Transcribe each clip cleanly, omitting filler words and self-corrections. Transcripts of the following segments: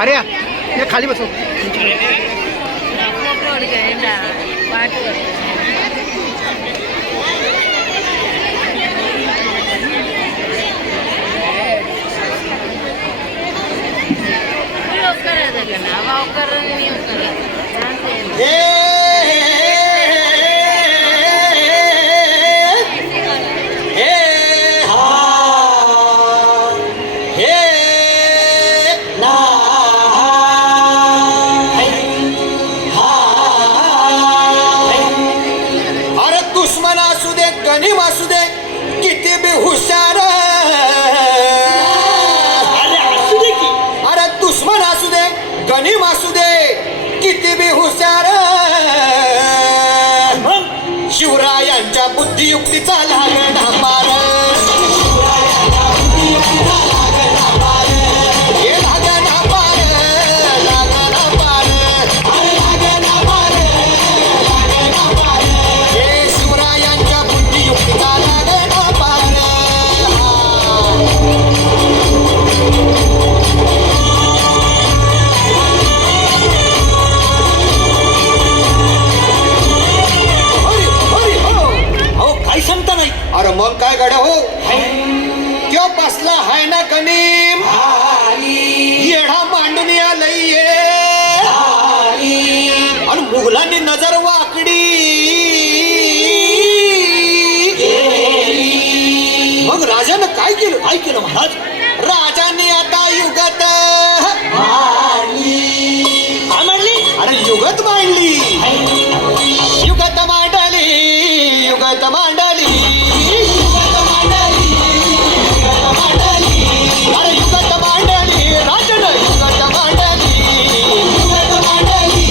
अरे ये खाली बसो. गणिम असू दे किती बी हुशार, अरे दुश्मन असू दे गणिम असू दे किती बी हुशार, शिवरायांच्या बुद्धियुक्तीचा लागणा पार, हे लागणा पार, लागणा पार, हे शिवरायांच्या बुद्धियुक्तीचा लागणा पार. काही सांगता नाही. अरे मग काय गड्या हो, त्यो बसला हाय ना गणिम, येढा मांडून आलंय आणि मुघलांनी नजर वाकडी, मग राजानं काय केलं? काय केलं महाराज? राजाने आता युगत मांडली. अरे युगत मांडली, युगत मांडली, युगत मांडली, युगत मांडली, युगत मांडली, अरे युगत मांडली, राजानं युगत मांडली, युगत मांडली,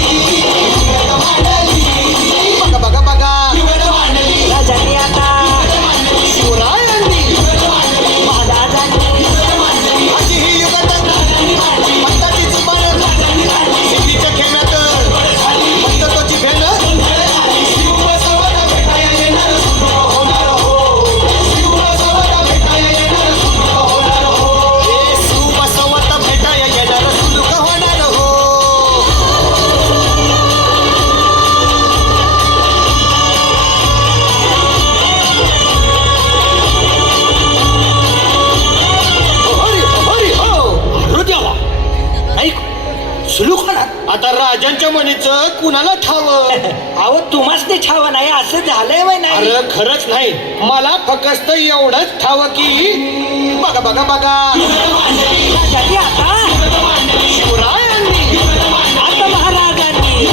युगत मांडली, बघा बघा बघा युगत मांडली, राजांनी आता शिवरायांनी युगत मांडली, महाराजांनी युगत मांडली, अशी ही युगत भक्ताची जुबान सिद्धीच्या खेळात फक्त तोची भेन शिवबसवत भेटाया येणार सुलूक होणार हो. हरी हरी हो. हृदयावा ऐक सुलूक होणार. आता राजांच्या म्हणीचं कुणाला ठावं? अहो तुम्हाच ते छावा नाही असं झालंय वय नाही. अरे खरंच नाही, मला फक्त एवढंच ठावं की बघा बघा बघा राजांनी आता शिवरायांनी आता महाराजांनी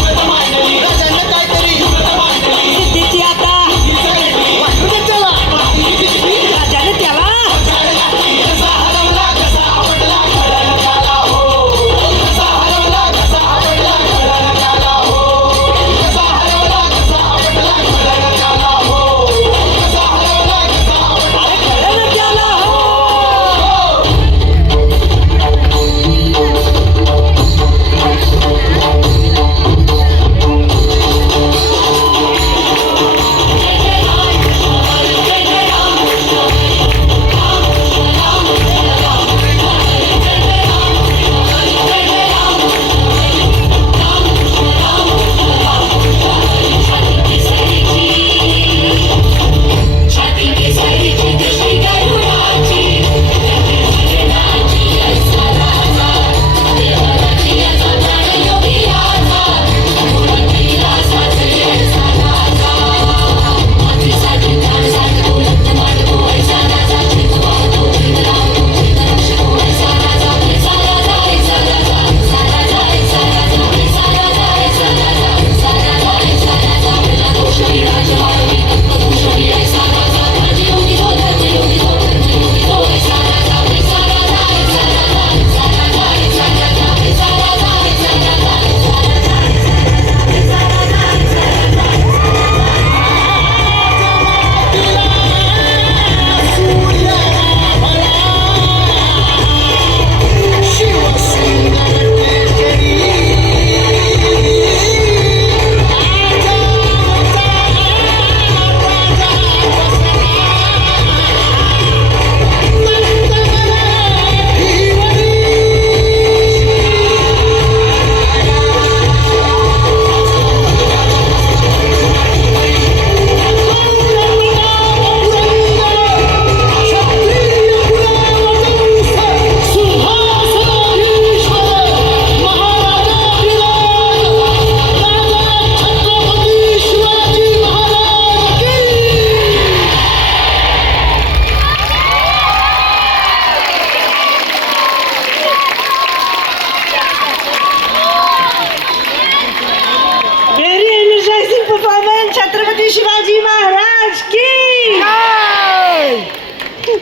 राजांना काहीतरी सिद्धीची आता वाटू दे त्याला. राजाने त्याला अरे कळलं ना त्याला. हो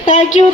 थँक्यू